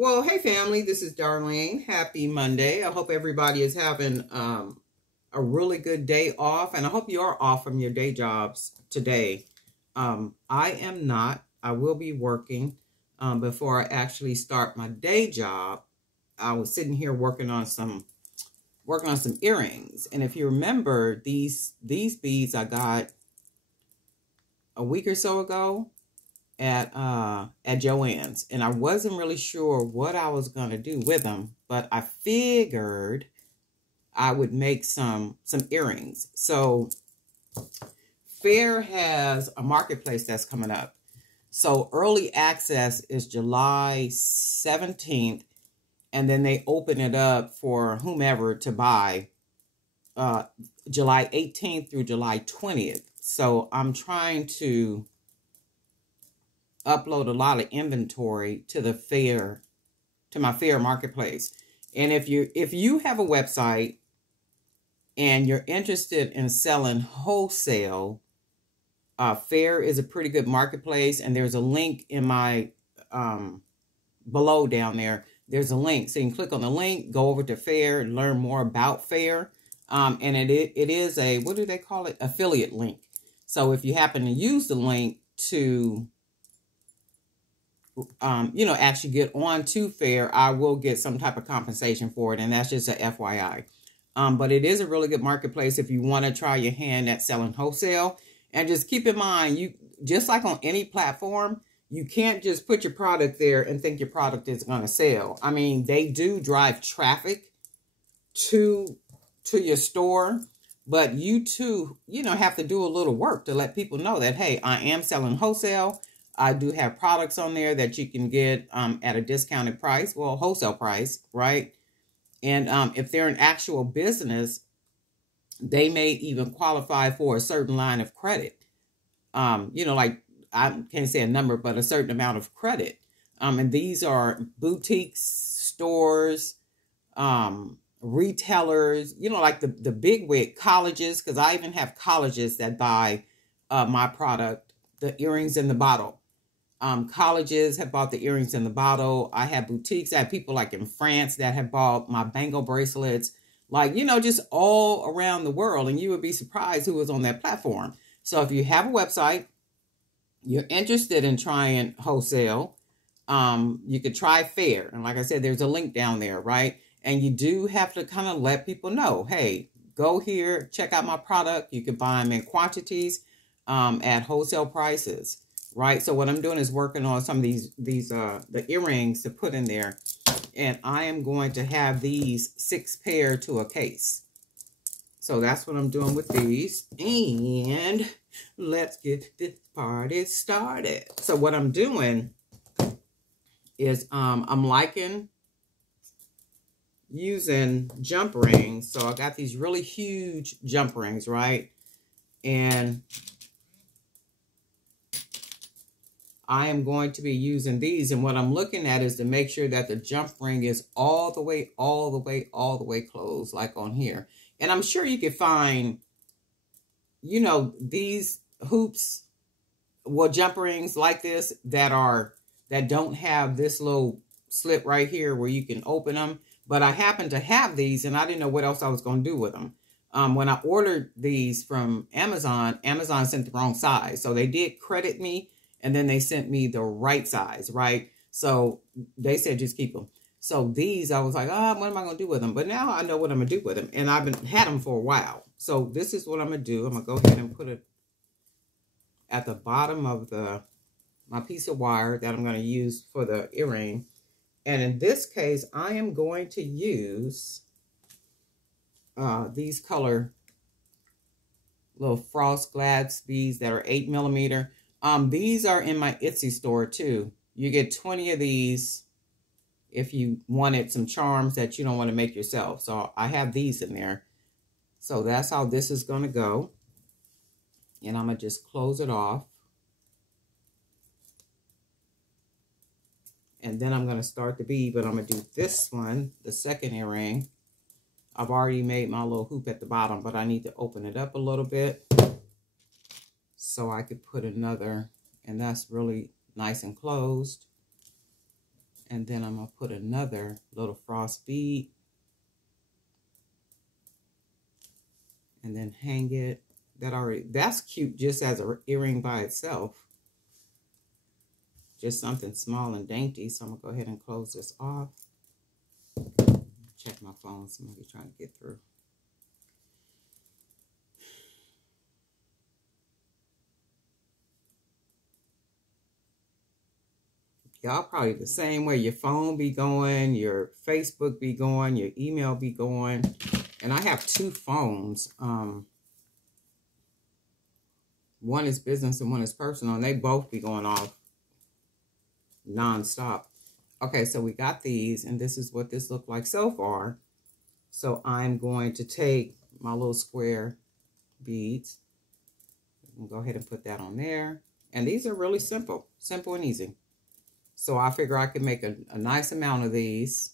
Well, hey family, this is Darlene. Happy Monday. I hope everybody is having a really good day off, and I hope you are off from your day jobs today. I am not. I will be working before I actually start my day job. I was sitting here working on some earrings, and if you remember, these beads I got a week or so ago at Joann's, and I wasn't really sure what I was going to do with them, but I figured I would make some earrings. So Faire has a marketplace that's coming up. So early access is July 17th, and then they open it up for whomever to buy July 18th through July 20th. So I'm trying to upload a lot of inventory to the Faire, to my Faire marketplace. And if you have a website and you're interested in selling wholesale, Faire is a pretty good marketplace, and there's a link in my below down there. There's a link, so you can click on the link, go over to Faire, and learn more about Faire. And it is a, what do they call it? Affiliate link. So if you happen to use the link to actually get on to Faire, I will get some type of compensation for it, and that's just a FYI. But it is a really good marketplace if you want to try your hand at selling wholesale. And just keep in mind, you just like on any platform, you can't just put your product there and think your product is going to sell. I mean, they do drive traffic to your store, but you too, have to do a little work to let people know that, hey, I am selling wholesale. I do have products on there that you can get at a discounted price, well, wholesale price, right? And if they're an actual business, they may even qualify for a certain line of credit. Like, I can't say a number, but a certain amount of credit. And these are boutiques, stores, retailers, like the big wig, colleges, because I even have colleges that buy my product, the earrings in the bottle. Colleges have bought the earrings in the bottle. I have boutiques. I have people like in France that have bought my bangle bracelets, like, just all around the world. And you would be surprised who was on that platform. So if you have a website, you're interested in trying wholesale, you could try Faire. And like I said, there's a link down there, right? And you do have to kind of let people know, hey, go here, check out my product. You can buy them in quantities at wholesale prices. Right, so what I'm doing is working on some of the earrings to put in there, and I am going to have these 6 pair to a case. So that's what I'm doing with these, and let's get this party started. So what I'm doing is I'm liking using jump rings. So I got these really huge jump rings, right, and I am going to be using these, and what I'm looking at is to make sure that the jump ring is all the way closed, like on here. And I'm sure you could find, these hoops, well, jump rings like this that don't have this little slit right here where you can open them. But I happen to have these, and I didn't know what else I was going to do with them. When I ordered these from Amazon, Amazon sent the wrong size. So they did credit me, and then they sent me the right size, right? So they said, just keep them. So these, I was like, what am I going to do with them? But now I know what I'm going to do with them. And I've had them for a while. So this is what I'm going to do. I'm going to go ahead and put it at the bottom of my piece of wire that I'm going to use for the earring. And in this case, I am going to use these color little frost glass beads that are 8 millimeter. These are in my Etsy store too. You get 20 of these if you wanted some charms that you don't want to make yourself. So I have these in there. So that's how this is going to go. And I'm going to just close it off. And then I'm going to start the bead, but I'm going to do this one, the second earring. I've already made my little hoop at the bottom, but I need to open it up a little bit so I could put another, and that's really nice and closed. And then I'm going to put another little frost bead. And then hang it. That's cute just as an earring by itself. Just something small and dainty. So I'm going to go ahead and close this off. Check my phone. Somebody trying to get through. Y'all probably the same way. Your phone be going, your Facebook be going, your email be going. And I have 2 phones. One is business and one is personal. And they both be going off nonstop. Okay, so we got these. And this is what this looked like so far. So I'm going to take my little square beads. I'm going to go ahead and put that on there. And these are really simple. Simple and easy. So I figure I can make a nice amount of these.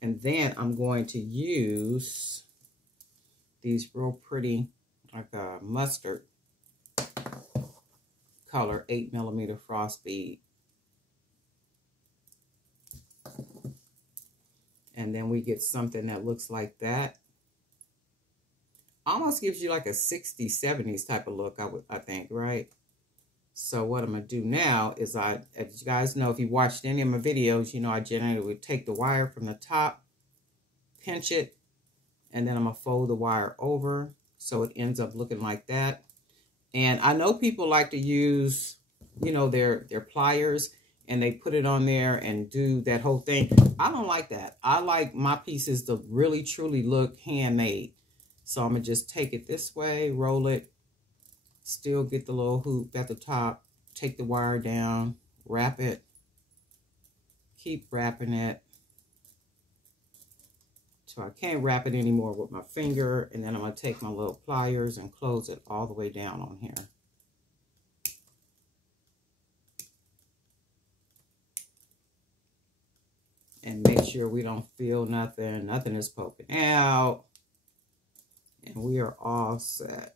And then I'm going to use these real pretty, like a mustard color 8mm frost bead. And then we get something that looks like that. Almost gives you like a 60s, 70s type of look, I think, right? So what I'm going to do now is as you guys know, if you watched any of my videos, you know I generally would take the wire from the top, pinch it, and then I'm going to fold the wire over so it ends up looking like that. And I know people like to use, you know, their pliers, and they put it on there and do that whole thing. I don't like that. I like my pieces to really, truly look handmade. So I'm going to just take it this way, roll it, still get the little hoop at the top, take the wire down, wrap it, keep wrapping it. So I can't wrap it anymore with my finger. And then I'm going to take my little pliers and close it all the way down on here. And make sure we don't feel nothing. Nothing is poking out. And we are all set.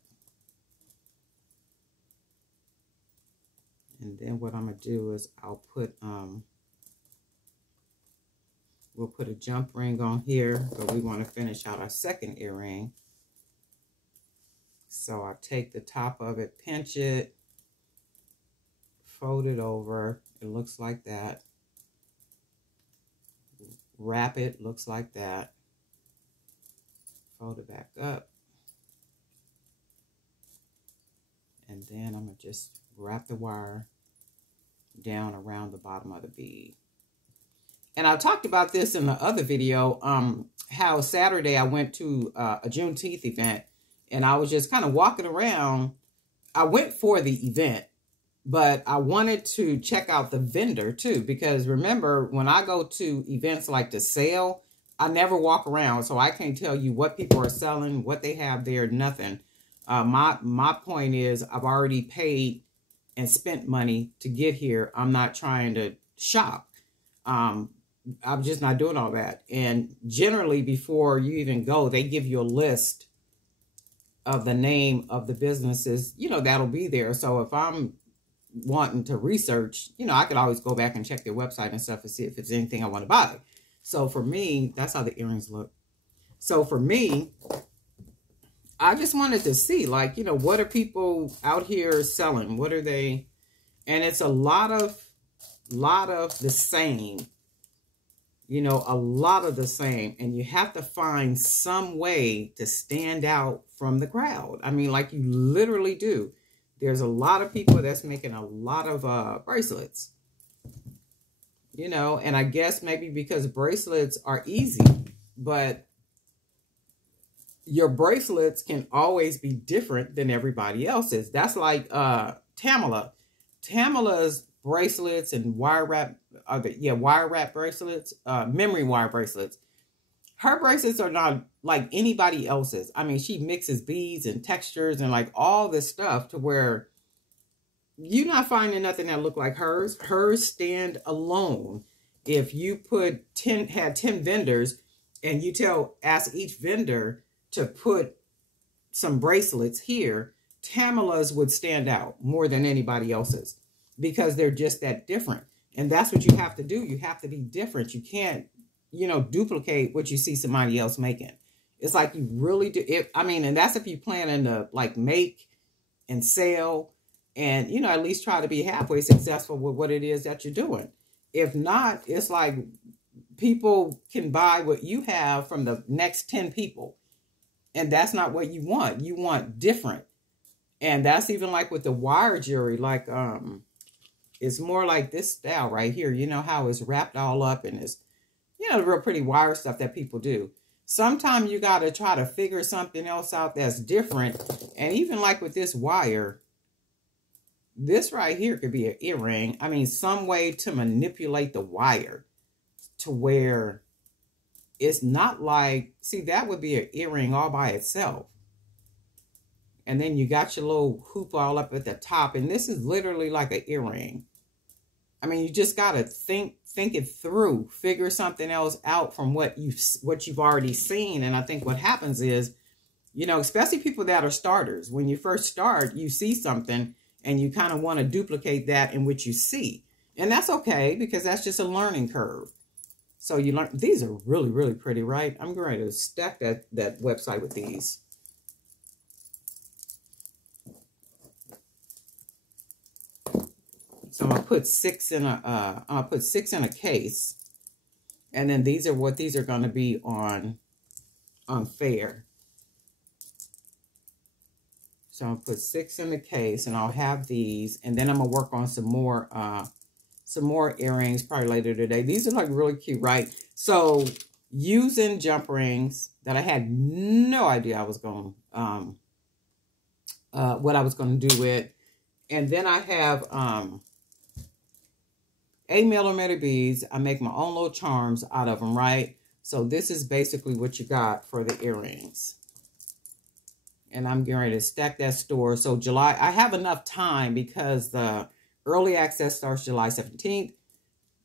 And then what I'm going to do is I'll put, we'll put a jump ring on here, but we want to finish out our second earring. So I take the top of it, pinch it, fold it over. It looks like that. Wrap it, looks like that. Fold it back up. And then I'm going to just wrap the wire down around the bottom of the bead. And I talked about this in the other video, how Saturday I went to a Juneteenth event, and I was just kind of walking around. I went for the event, but I wanted to check out the vendor too, because remember, when I go to events like the sale, I never walk around, so I can't tell you what people are selling, what they have there, nothing. My point is I've already paid and spent money to get here. I'm not trying to shop. I'm just not doing all that. And generally, before you even go, they give you a list of the name of the businesses, you know, that'll be there. So if I'm wanting to research, you know, I could always go back and check their website and stuff and see if it's anything I want to buy. So for me, that's how the earrings look. So for me, I just wanted to see, like, you know, what are people out here selling? What are they? And it's a lot of the same. You know, a lot of the same. And you have to find some way to stand out from the crowd. I mean, like, you literally do. There's a lot of people that's making a lot of bracelets. You know, and I guess maybe because bracelets are easy, but your bracelets can always be different than everybody else's. That's like Tamala. Tamala's bracelets and wire wrap, wire wrap bracelets, memory wire bracelets. Her bracelets are not like anybody else's. I mean, she mixes beads and textures and like all this stuff to where you're not finding nothing that look like hers. Hers stand alone. If you had 10 vendors and you ask each vendor to put some bracelets here, Tamala's would stand out more than anybody else's because they're just that different. And that's what you have to do. You have to be different. You can't, you know, duplicate what you see somebody else making. It's like you really do it. I mean, and that's if you planning to like make and sell and, you know, at least try to be halfway successful with what it is that you're doing. If not, it's like people can buy what you have from the next 10 people. And that's not what you want. You want different. And that's even like with the wire jewelry, like, it's more like this style right here. You know how it's wrapped all up and it's, you know, the real pretty wire stuff that people do. Sometimes you got to try to figure something else out that's different. And even like with this wire, this right here could be an earring. I mean, some way to manipulate the wire to where it's not like, see, that would be an earring all by itself. And then you got your little hoop all up at the top. And this is literally like an earring. I mean, you just got to think it through, figure something else out from what you've already seen. And I think what happens is, you know, especially people that are starters, when you first start, you see something and you kind of want to duplicate that in what you see. And that's okay, because that's just a learning curve. So you learn, these are really, really pretty, right? I'm going to stack that website with these. So I'm gonna put 6 in a case, and then these are what these are gonna be on Fair. So I'll put 6 in the case, and I'll have these, and then I'm gonna work on some more earrings probably later today. These are like really cute, right? So using jump rings that I had no idea I was going what I was going to do with, and then I have 8mm beads. I make my own little charms out of them, right? So this is basically what you got for the earrings. And I'm getting ready to stack that store. So July, I have enough time because the early access starts July 17th.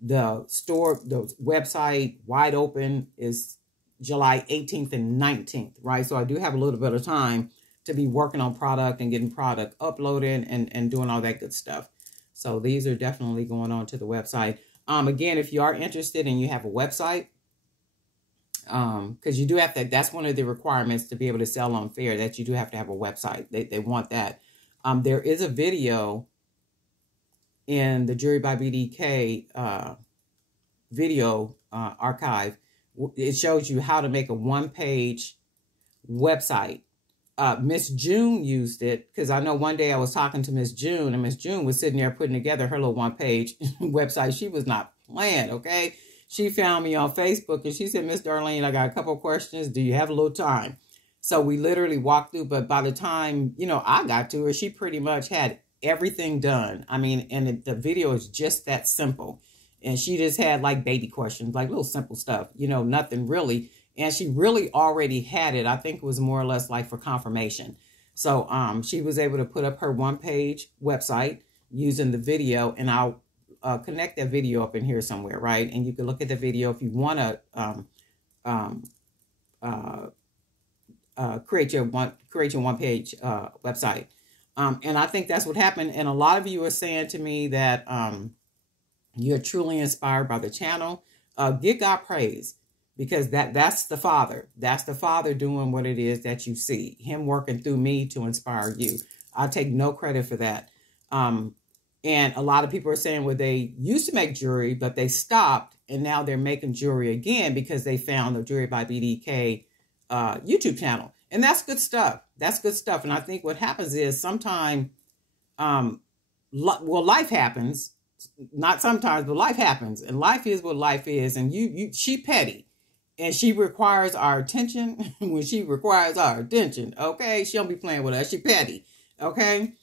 The store, the website wide open is July 18th and 19th, right? So I do have a little bit of time to be working on product and getting product uploaded and doing all that good stuff. So these are definitely going on to the website. Again, if you are interested and you have a website, because you do have to, that's one of the requirements to be able to sell on Fair, that you do have to have a website. They want that. There is a video in the Jewelry by BDK video archive. It shows you how to make a one-page website. Miss June used it, because I know one day I was talking to Miss June, and Miss June was sitting there putting together her little one-page website. She was not playing, okay? She found me on Facebook, and she said, Miss Darlene, I got a couple of questions. Do you have a little time? So we literally walked through, but by the time, you know, I got to her, she pretty much had everything done. I mean, and the video is just that simple. And she just had like baby questions, like little simple stuff, you know, nothing really. And she really already had it. I think it was more or less like for confirmation. So she was able to put up her one-page website using the video, and I'll connect that video up in here somewhere, right? And you can look at the video if you want to create your one-page website. And I think that's what happened. And a lot of you are saying to me that you're truly inspired by the channel. Give God praise. Because that's the Father. That's the Father doing what it is that you see. Him working through me to inspire you. I take no credit for that. And a lot of people are saying, well, they used to make jewelry, but they stopped. And now they're making jewelry again because they found the Jewelry by BDK YouTube channel. And that's good stuff. That's good stuff. And I think what happens is sometimes, well, life happens. Not sometimes, but life happens. And life is what life is. And she petty. And she requires our attention when she requires our attention, okay? She don't be playing with us. She petty, okay?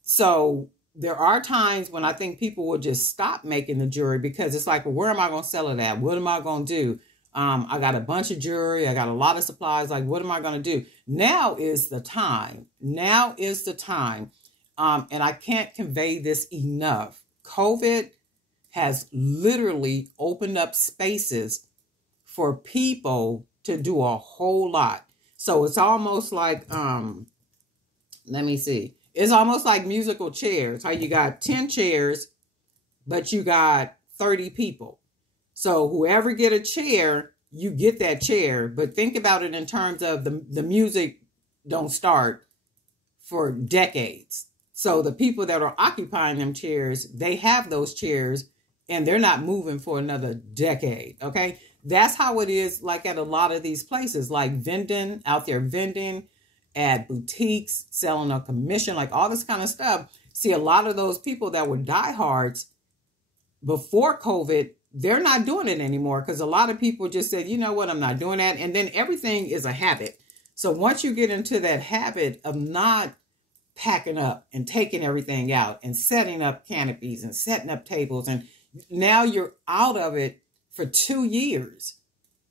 So there are times when I think people will just stop making the jewelry because it's like, well, where am I going to sell it at? What am I going to do? I got a bunch of jewelry. I got a lot of supplies. Like, what am I going to do? Now is the time. Now is the time. And I can't convey this enough. COVID has literally opened up spaces for people to do a whole lot. So it's almost like, let me see. It's almost like musical chairs. How you got 10 chairs, but you got 30 people. So whoever get a chair, you get that chair. But think about it in terms of the music don't start for decades. So the people that are occupying them chairs, they have those chairs and they're not moving for another decade. Okay. That's how it is like at a lot of these places, like vending out there, vending at boutiques, selling a commission, like all this kind of stuff. See, a lot of those people that were diehards before COVID, they're not doing it anymore because a lot of people just said, you know what, I'm not doing that. And then everything is a habit. So once you get into that habit of not packing up and taking everything out and setting up canopies and setting up tables, and now you're out of it for 2 years.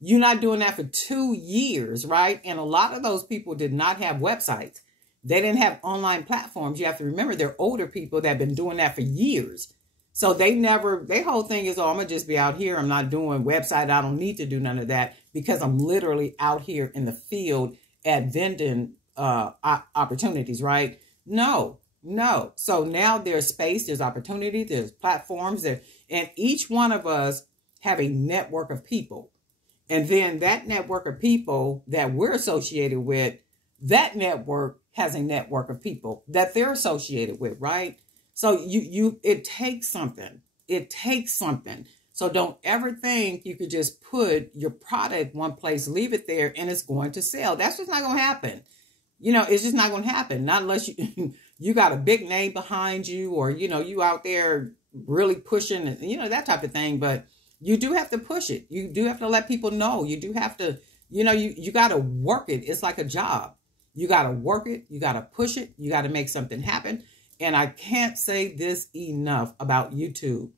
You're not doing that for 2 years, right? And a lot of those people did not have websites. They didn't have online platforms. You have to remember they're older people that have been doing that for years. So their whole thing is, oh, I'm going to just be out here. I'm not doing website. I don't need to do none of that because I'm literally out here in the field at vending opportunities, right? No. So now there's space, there's opportunity, there's platforms, and each one of us have a network of people. And then that network of people that we're associated with, that network has a network of people that they're associated with, right? So it takes something. It takes something. So don't ever think you could just put your product one place, leave it there, and it's going to sell. That's just not going to happen. It's just not going to happen. Not unless you got a big name behind you, or, you out there really pushing, that type of thing. But you do have to push it. You do have to let people know. You do have to, you got to work it. It's like a job. You got to work it. You got to push it. You got to make something happen. And I can't say this enough about YouTube.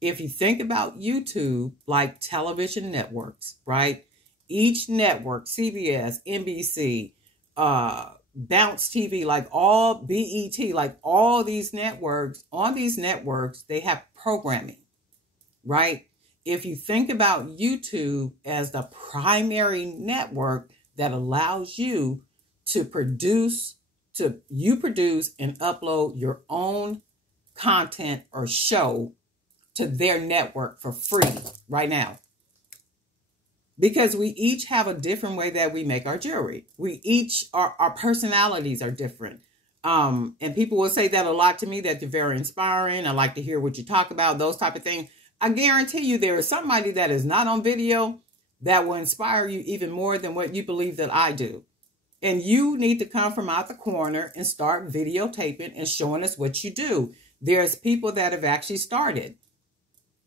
If you think about YouTube like television networks, right? Each network, CBS, NBC, Bounce TV, like all BET, like all these networks, on these networks, they have programming, right? If you think about YouTube as the primary network that allows you to produce and upload your own content or show to their network for free right now. Because we each have a different way that we make our jewelry. We each, our personalities are different. And people will say that a lot to me, that they're very inspiring. I like to hear what you talk about, those type of things. I guarantee you there is somebody that is not on video that will inspire you even more than what you believe that I do. And you need to come from out the corner and start videotaping and showing us what you do. There's people that have actually started.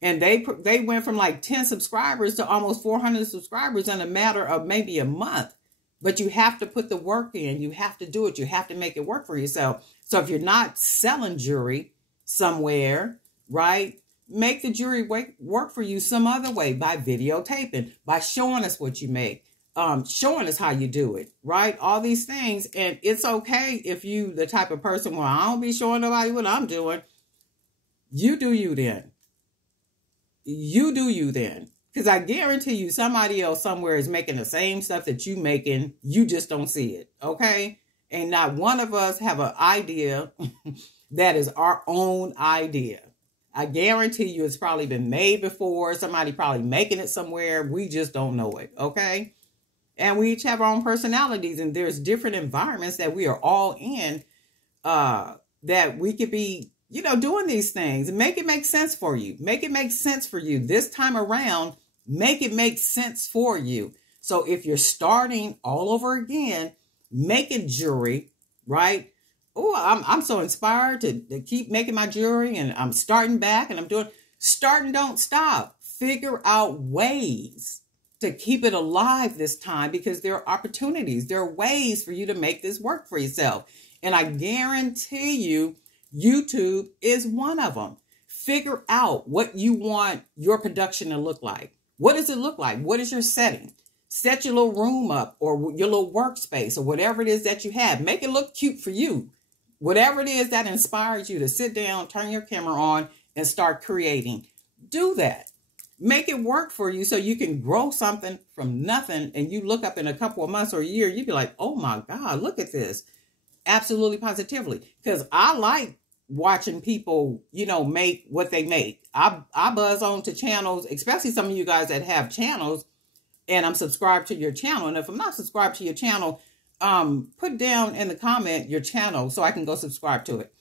And they went from like 10 subscribers to almost 400 subscribers in a matter of maybe a month. But you have to put the work in. You have to do it. You have to make it work for yourself. So if you're not selling jewelry somewhere, right, make the jewelry work for you some other way, by videotaping, by showing us what you make, showing us how you do it, right? All these things. And it's okay if you the type of person, well, I don't be showing nobody what I'm doing. You do you then. You do you then. Because I guarantee you somebody else somewhere is making the same stuff that you making. You just don't see it. Okay. And not one of us have an idea that is our own idea. I guarantee you it's probably been made before. Somebody probably making it somewhere. We just don't know it. Okay. And we each have our own personalities, and there's different environments that we are all in, that we could be, doing these things, and make it make sense for you. Make it make sense for you this time around. Make it make sense for you. So if you're starting all over again, making jewelry, right? Oh, I'm so inspired to keep making my jewelry, and I'm starting back, and start and don't stop. Figure out ways to keep it alive this time, because there are opportunities. There are ways for you to make this work for yourself. And I guarantee you, YouTube is one of them. Figure out what you want your production to look like. What does it look like? What is your setting? Set your little room up, or your little workspace, or whatever it is that you have. Make it look cute for you. Whatever it is that inspires you to sit down, turn your camera on, and start creating. Do that. Make it work for you so you can grow something from nothing, and you look up in a couple of months or a year, you'd be like, oh my God, look at this. Absolutely, positively. Because I like watching people, you know, make what they make. I buzz on to channels, especially some of you guys that have channels, and I'm subscribed to your channel. And if I'm not subscribed to your channel, put down in the comment your channel so I can go subscribe to it.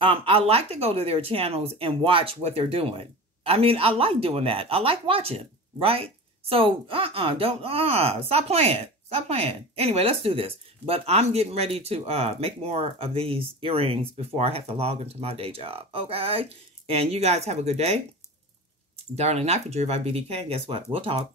I like to go to their channels and watch what they're doing. I mean, I like doing that. I like watching, right? So, stop playing. Stop playing. Anyway, let's do this. But I'm getting ready to make more of these earrings before I have to log into my day job. Okay? And you guys have a good day. Darlene Knight for Jewelry by BDK. And guess what? We'll talk.